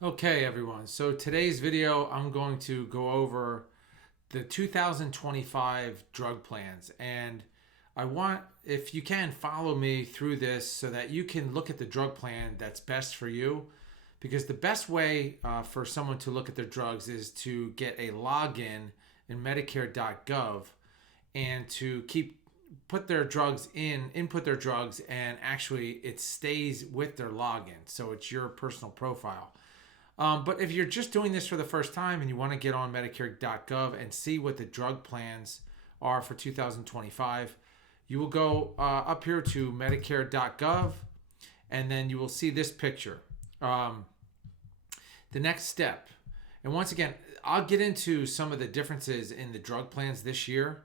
Okay, everyone. So today's video, I'm going to go over the 2025 drug plans. And I want, if you can, follow me through this so that you can look at the drug plan that's best for you. Because the best way for someone to look at their drugs is to get a login in Medicare.gov and to put their drugs input their drugs, and actually it stays with their login. So it's your personal profile. But if you're just doing this for the first time and you want to get on Medicare.gov and see what the drug plans are for 2025, you will go up here to Medicare.gov, and then you will see this picture. The next step, and once again, I'll get into some of the differences in the drug plans this year,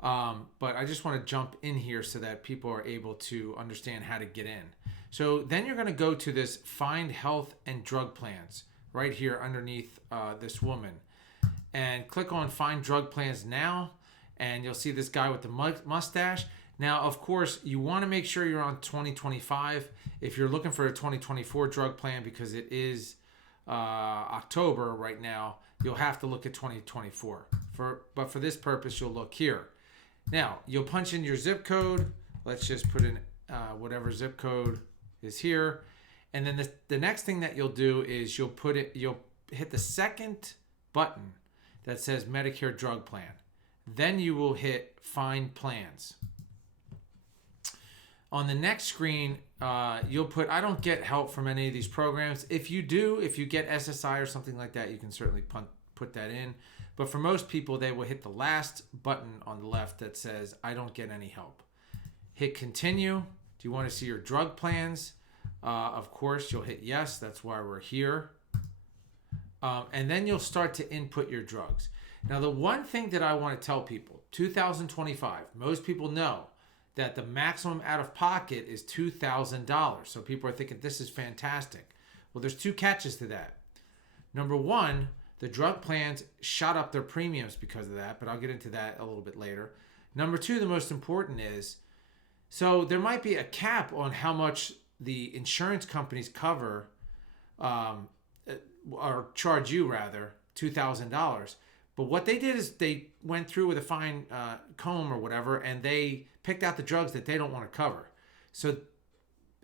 but I just want to jump in here so that people are able to understand how to get in. So then you're going to go to this Find Health and Drug Plans right here underneath this woman, and click on Find Drug Plans Now, and you'll see this guy with the mustache. Now, of course, you want to make sure you're on 2025 if you're looking for a 2024 drug plan, because it is October right now. You'll have to look at 2024. But for this purpose, you'll look here. Now, you'll punch in your zip code. Let's just put in whatever zip code is here. And then the next thing that you'll do is you'll hit the second button that says Medicare Drug Plan. Then you will hit Find Plans. On the next screen, you'll put, I don't get help from any of these programs. If you do, if you get SSI or something like that, you can certainly put that in. But for most people, they will hit the last button on the left that says, I don't get any help. Hit Continue. Do you want to see your drug plans? Of course, you'll hit yes. That's why we're here. And then you'll start to input your drugs. Now, the one thing that I want to tell people, 2025, most people know that the maximum out of pocket is $2,000. So people are thinking this is fantastic. Well, there's two catches to that. Number one, the drug plans shot up their premiums because of that, but I'll get into that a little bit later. Number two, the most important is, so there might be a cap on how much the insurance companies cover, or charge you rather, $2,000. But what they did is they went through with a fine comb or whatever, and they picked out the drugs that they don't want to cover. So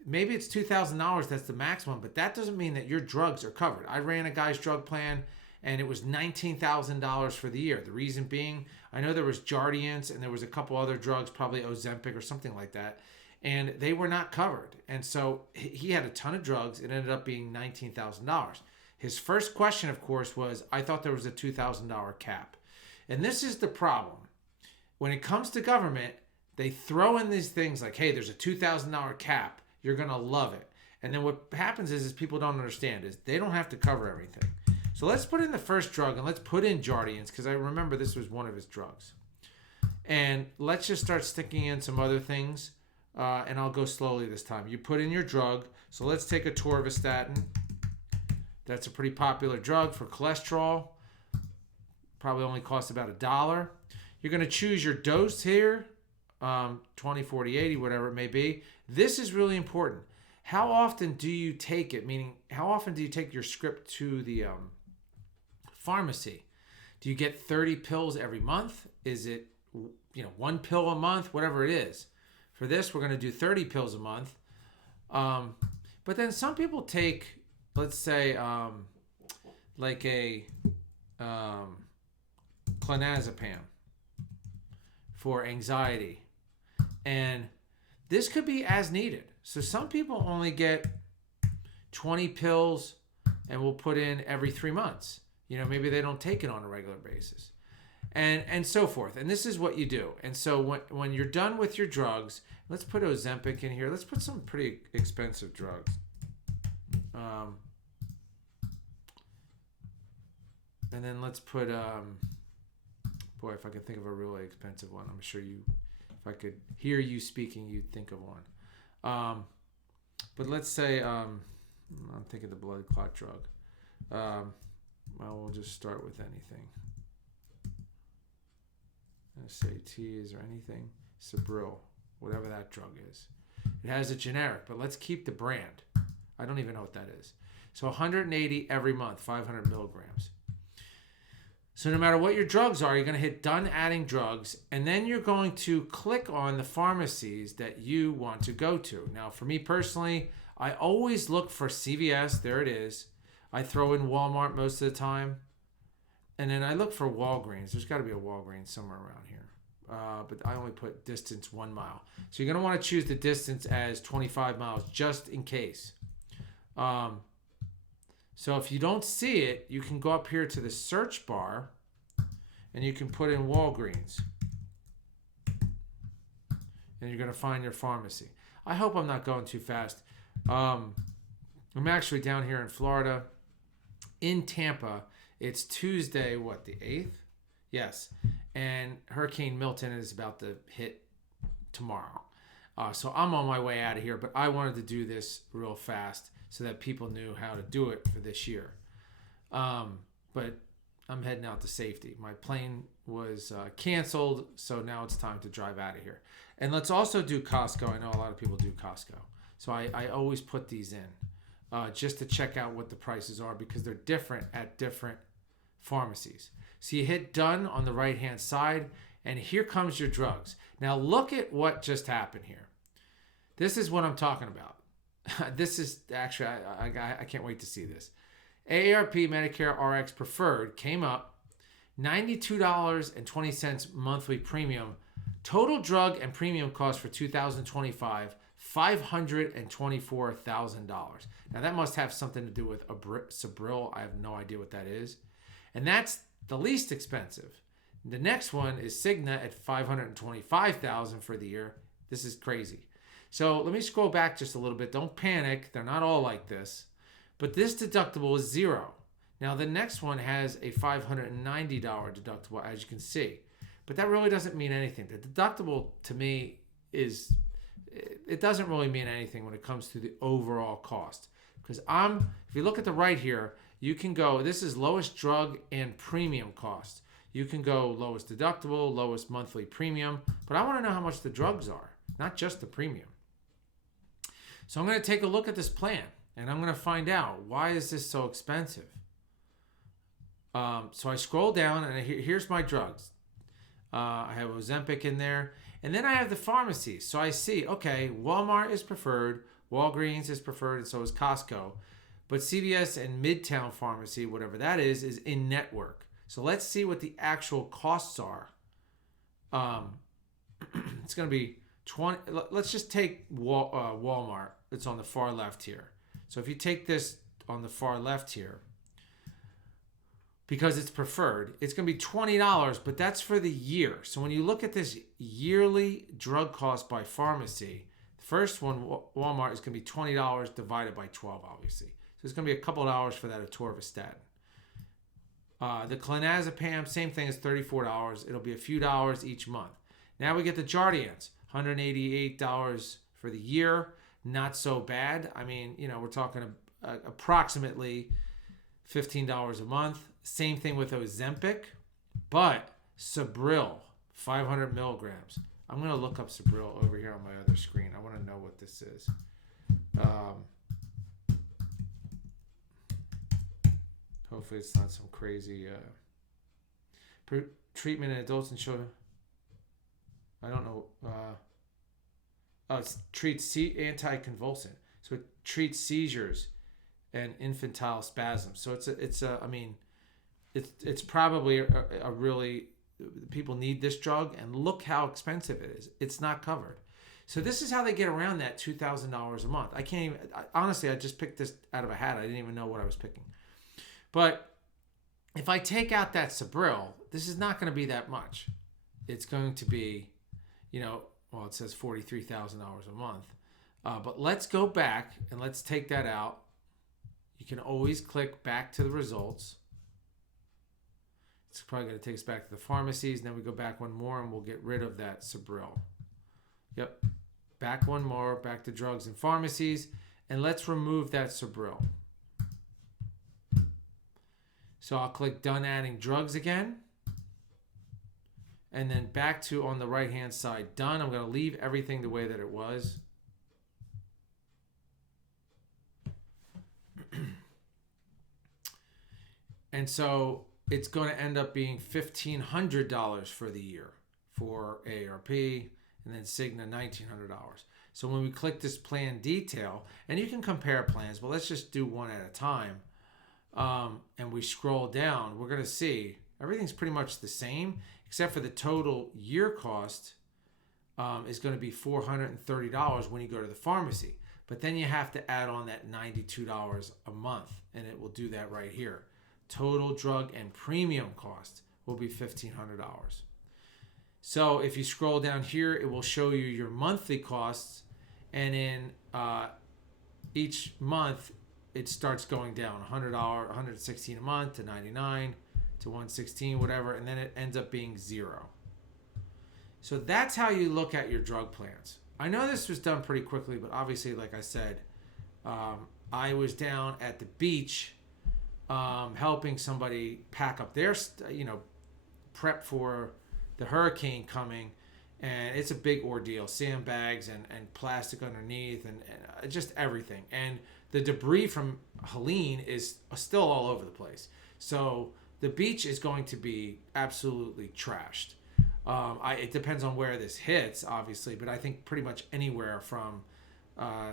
maybe it's $2,000, that's the maximum, but that doesn't mean that your drugs are covered. I ran a guy's drug plan, and it was $19,000 for the year. The reason being, I know there was Jardiance, and there was a couple other drugs, probably Ozempic or something like that, and they were not covered. And so he had a ton of drugs. It ended up being $19,000. His first question, of course, was, I thought there was a $2,000 cap. And this is the problem. When it comes to government, they throw in these things like, hey, there's a $2,000 cap. You're going to love it. And then what happens is people don't understand is they don't have to cover everything. So let's put in the first drug, and let's put in Jardiance, because I remember this was one of his drugs. And let's just start sticking in some other things, and I'll go slowly this time. You put in your drug. So let's take a Torvastatin. That's a pretty popular drug for cholesterol. Probably only costs about $1. You're going to choose your dose here, 20, 40, 80, whatever it may be. This is really important. How often do you take it? Meaning, how often do you take your script to the pharmacy? Do you get 30 pills every month? Is it, one pill a month? Whatever it is. For this, we're going to do 30 pills a month. But then some people take, let's say, like a clonazepam for anxiety. And this could be as needed. So some people only get 20 pills and will put in every 3 months. Maybe they don't take it on a regular basis. And so forth. And this is what you do. And so when you're done with your drugs, let's put Ozempic in here. Let's put some pretty expensive drugs. And then let's put, boy, if I could think of a really expensive one, I'm sure if I could hear you speaking, you'd think of one. But let's say, I'm thinking the blood clot drug. Well, we'll just start with anything. SAT, is there anything? Sabril, whatever that drug is. It has a generic, but let's keep the brand. I don't even know what that is. So 180 every month, 500 milligrams. So no matter what your drugs are, you're going to hit done adding drugs, and then you're going to click on the pharmacies that you want to go to. Now, for me personally, I always look for CVS. There it is. I throw in Walmart most of the time. And then I look for Walgreens. There's got to be a Walgreens somewhere around here. But I only put distance 1 mile. So you're going to want to choose the distance as 25 miles just in case. So if you don't see it, you can go up here to the search bar and you can put in Walgreens. And you're going to find your pharmacy. I hope I'm not going too fast. I'm actually down here in Florida, in Tampa. It's Tuesday, what, the 8th? Yes. And Hurricane Milton is about to hit tomorrow. So I'm on my way out of here, but I wanted to do this real fast so that people knew how to do it for this year. But I'm heading out to safety. My plane was canceled, so now it's time to drive out of here. And let's also do Costco. I know a lot of people do Costco. So I always put these in just to check out what the prices are because they're different at different pharmacies. So you hit done on the right-hand side, and here comes your drugs. Now look at what just happened here. This is what I'm talking about. This is actually, I can't wait to see this. AARP Medicare RX Preferred came up $92.20 monthly premium. Total drug and premium cost for 2025, $524,000. Now that must have something to do with Sabril. I have no idea what that is. And that's the least expensive. The next one is Cigna at $525,000 for the year. This is crazy. So let me scroll back just a little bit. Don't panic. They're not all like this. But this deductible is $0. Now the next one has a $590 deductible, as you can see. But that really doesn't mean anything. The deductible to me it doesn't really mean anything when it comes to the overall cost. Because if you look at the right here, you can go, this is lowest drug and premium cost. You can go lowest deductible, lowest monthly premium. But I want to know how much the drugs are, not just the premium. So I'm going to take a look at this plan, and I'm going to find out, why is this so expensive? So I scroll down, and here's my drugs. I have Ozempic in there. And then I have the pharmacies. So I see, okay, Walmart is preferred, Walgreens is preferred, and so is Costco. But CVS and Midtown Pharmacy, whatever that is in network. So let's see what the actual costs are. It's going to be 20. Let's just take Walmart. It's on the far left here. So if you take this on the far left here, because it's preferred, it's going to be $20, but that's for the year. So when you look at this yearly drug cost by pharmacy, the first one, Walmart, is going to be $20 divided by 12, obviously. So it's going to be a couple of dollars for that atorvastatin. The clonazepam, same thing, is $34. It'll be a few dollars each month. Now we get the Jardiance, $188 for the year. Not so bad. I mean, we're talking approximately $15 a month. Same thing with Ozempic, but Sabril, 500 milligrams. I'm going to look up Sabril over here on my other screen. I want to know what this is. Hopefully it's not some crazy treatment in adults and children. I don't know. It treats anticonvulsant. So it treats seizures and infantile spasms. So it's probably a really, people need this drug, and look how expensive it is. It's not covered. So this is how they get around that $2,000 a month. I can't even, honestly, I just picked this out of a hat. I didn't even know what I was picking. But if I take out that Sabril, this is not going to be that much. It's going to be, it says $43,000 a month. But let's go back and let's take that out. You can always click back to the results. It's probably going to take us back to the pharmacies. And then we go back one more and we'll get rid of that Sabril. Yep. Back one more, back to drugs and pharmacies. And let's remove that Sabril. So I'll click done adding drugs again. And then back to on the right hand side, done. I'm going to leave everything the way that it was. And so it's going to end up being $1,500 for the year for AARP, and then Cigna $1,900. So when we click this plan detail, and you can compare plans, but let's just do one at a time. And we scroll down, we're going to see everything's pretty much the same, except for the total year cost is going to be $430 when you go to the pharmacy. But then you have to add on that $92 a month, and it will do that right here. Total drug and premium cost will be $1,500. So if you scroll down here, it will show you your monthly costs, and in each month it starts going down $100, $116 a month to $99 to $116, whatever, and then it ends up being $0. So that's how you look at your drug plans. I know this was done pretty quickly, but obviously, like I said, I was down at the beach helping somebody pack up their, prep for the hurricane coming, and it's a big ordeal. Sandbags and plastic underneath and just everything. And the debris from Helene is still all over the place. So the beach is going to be absolutely trashed. It depends on where this hits, obviously, but I think pretty much anywhere from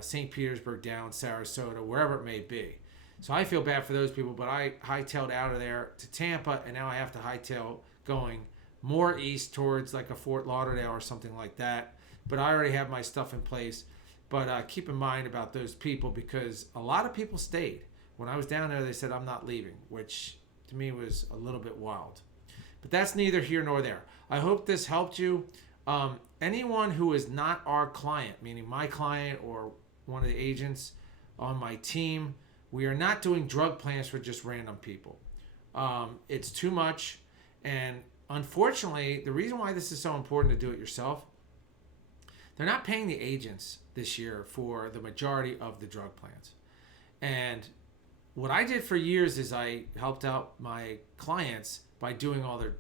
St. Petersburg down, Sarasota, wherever it may be. So I feel bad for those people, but I hightailed out of there to Tampa, and now I have to hightail going more east towards like a Fort Lauderdale or something like that. But I already have my stuff in place. But keep in mind about those people, because a lot of people stayed. When I was down there, they said, I'm not leaving, which to me was a little bit wild. But that's neither here nor there. I hope this helped you. Anyone who is not our client, meaning my client or one of the agents on my team, we are not doing drug plans for just random people. It's too much. And unfortunately, the reason why this is so important to do it yourself, they're not paying the agents this year for the majority of the drug plans. And what I did for years is I helped out my clients by doing all their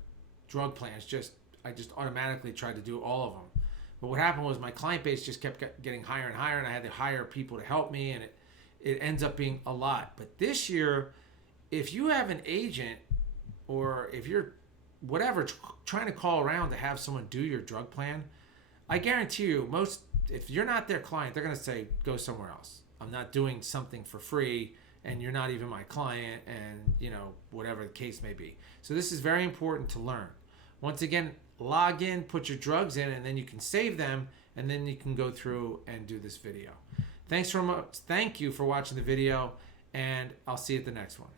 drug plans. I just automatically tried to do all of them. But what happened was my client base just kept getting higher and higher, and I had to hire people to help me, and it ends up being a lot. But this year, if you have an agent, or if you're whatever trying to call around to have someone do your drug plan, I guarantee you, if you're not their client, they're going to say, go somewhere else. I'm not doing something for free, and you're not even my client, and whatever the case may be. So this is very important to learn. Once again, log in, put your drugs in, and then you can save them, and then you can go through and do this video. Thank you for watching the video, and I'll see you at the next one.